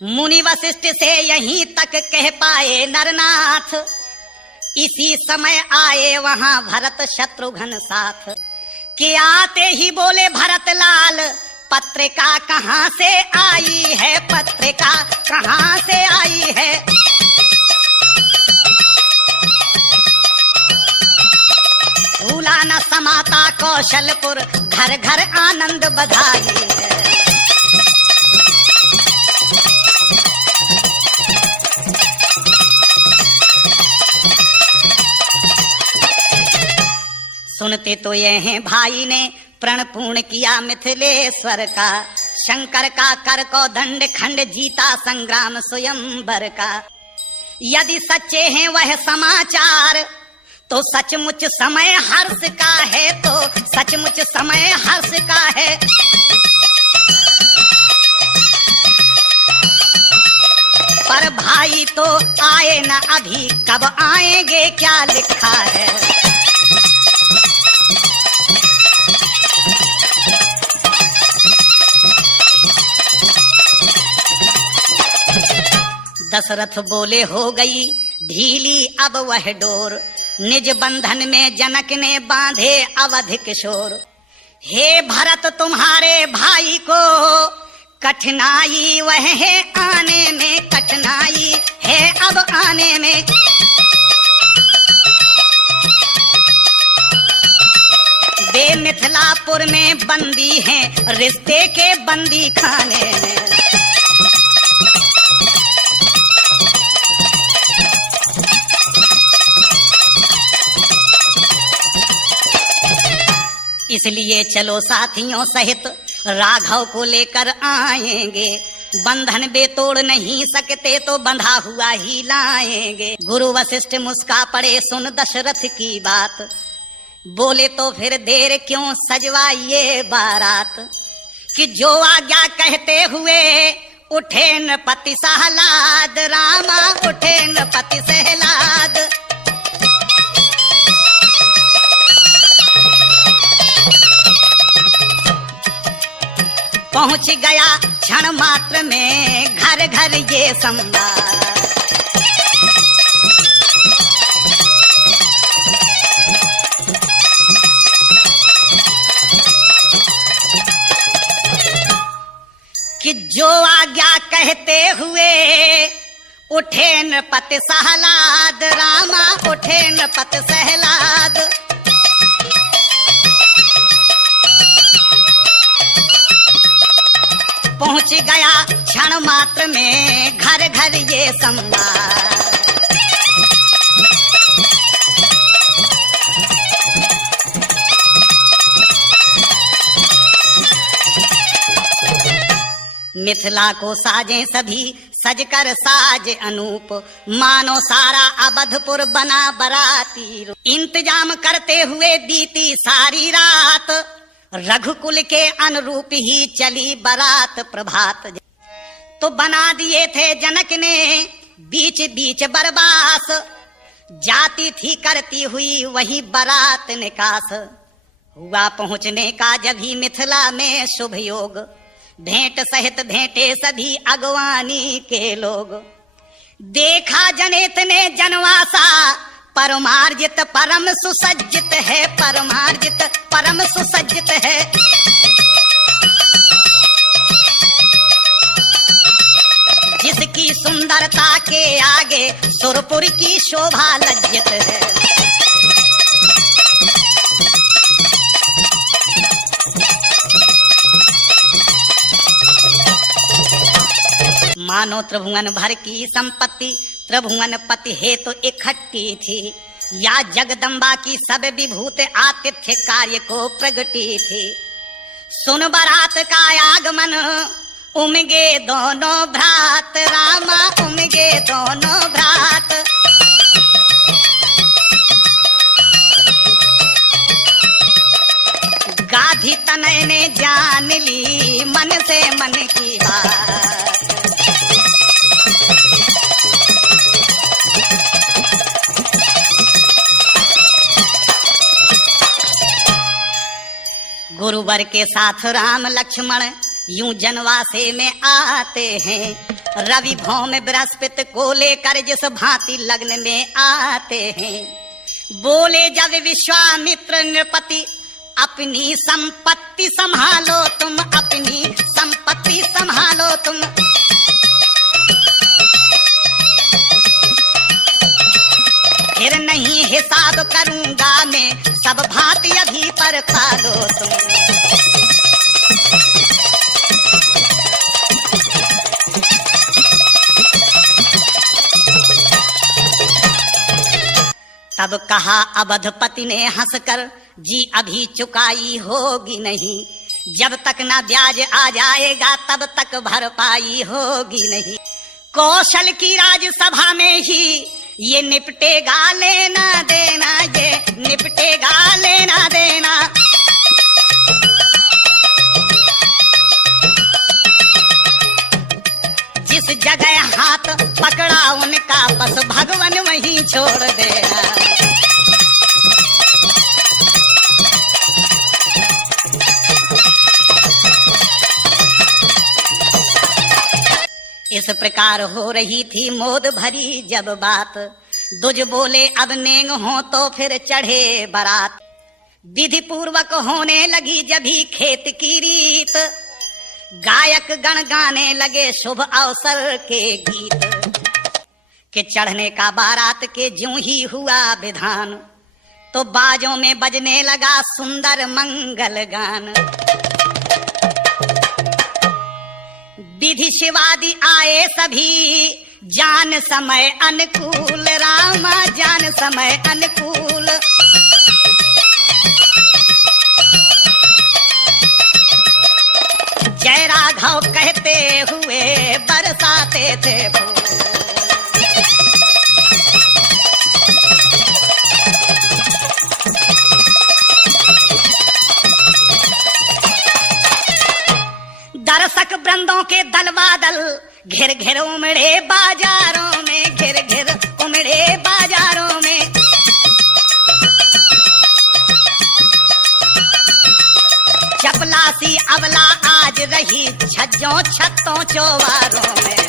मुनि वशिष्ठ से यहीं तक कह पाए नरनाथ। इसी समय आए वहां भरत शत्रुघ्न साथ। कि आते ही बोले भरत लाल, पत्रिका कहाँ से आई है, पत्रिका कहाँ से आई है। भूला न समाता कौशलपुर, घर घर आनंद बधाई है। सुनते तो ये हैं भाई ने प्रण पूर्ण किया मिथिलेश्वर का। शंकर का कर को दंड खंड जीता संग्राम स्वयंवर का। यदि सच्चे हैं वह समाचार तो सचमुच समय हर्ष का है, तो सचमुच समय हर्ष का है। पर भाई तो आए न अभी, कब आएंगे क्या लिखा है। दशरथ बोले हो गई ढीली अब वह डोर, निज बंधन में जनक ने बांधे अवध किशोर। हे भरत तुम्हारे भाई को कठिनाई वह है आने में, कठिनाई है अब आने में। वे मिथिलापुर में बंदी हैं, रिश्ते के बंदी खाने में। इसलिए चलो साथियों सहित राघव को लेकर आएंगे। बंधन बे तोड़ नहीं सकते तो बंधा हुआ ही लाएंगे। गुरु वशिष्ठ मुस्का पड़े सुन दशरथ की बात। बोले तो फिर देर क्यों सजवाइए बारात। कि जो आज्ञा कहते हुए उठे नृपति सहलाद, रामा उठे नृपति सहलाद। पहुंच गया क्षण मात्र में घर घर ये संवाद। कि जो आज्ञा कहते हुए उठे नृपति सहलाद, रामा उठे नृपति सहलाद। पहुंच गया क्षण मात्र में घर घर ये संवाद। मिथिला को साजे सभी सजकर साज अनूप। मानो सारा अवधपुर बना बराती। इंतजाम करते हुए बीती सारी रात। रघुकुल के अनुरूप ही चली बारात प्रभात। तो बना दिए थे जनक ने बीच बीच बरबास। जाती थी करती हुई वही बारात निकास। हुआ पहुंचने का जब ही मिथिला में शुभ योग। भेंट सहित भेंटे सभी अगवानी के लोग। देखा जनेत ने जनवासा, परमार्जित परम सुसज्जित है, परमार्जित परम सुसज्जित है। जिसकी सुंदरता के आगे सुरपुर की शोभा लज्जित है। मानो त्रिभुवन भर की संपत्ति त्रिभुवन पति हे तो इकट्ठी थी। या जगदम्बा की सब विभूत आतिथ्य कार्य को प्रगटी थी। सुन बारात का आगमन उमगे दोनों भ्रात, रामा उमगे दोनों भ्रात। गाधी तनय ने जान ली मन से मन की बात। गुरुवर के साथ राम लक्ष्मण यूं जनवासे में आते हैं। रवि भौम बृहस्पति को लेकर जिस भांति लग्न में आते हैं। बोले जब विश्वामित्र नृपति अपनी संपत्ति संभालो तुम, अपनी संपत्ति संभालो तुम। फिर नहीं हिसाब करूंगा मैं, सब भांति अभी पर खा लो तुम। तब कहा अवधपति ने हंसकर, जी अभी चुकाई होगी नहीं, जब तक ना ब्याज आ जाएगा तब तक भरपाई होगी नहीं। कौशल की राजसभा में ही ये निपटेगा लेना देना, ये निपटेगा लेना देना। जिस जगह हाथ पकड़ा उनका बस भगवान वहीं छोड़ देना। इस प्रकार हो रही थी मोद भरी जब बात, दुज बोले अब नेंग हो तो फिर चढ़े बारात। विधि पूर्वक होने लगी जभी खेत की रीत, गायक गण गाने लगे शुभ अवसर के गीत। कि चढ़ने का बारात के ज्यों ही हुआ विधान, तो बाजों में बजने लगा सुंदर मंगल गान। विधि शिवादि आए सभी, जान समय अनुकूल रामा, जान समय अनुकूल। जय राघव कहते हुए बरसाते थे फूल। दर्शक वृंदों के दलवादल घिर घिर उमड़े बाजारों में, घिर घिर उमड़े बाजारों में। चपलासी अबला आज रही छज्जों छत्तों चौबारों में।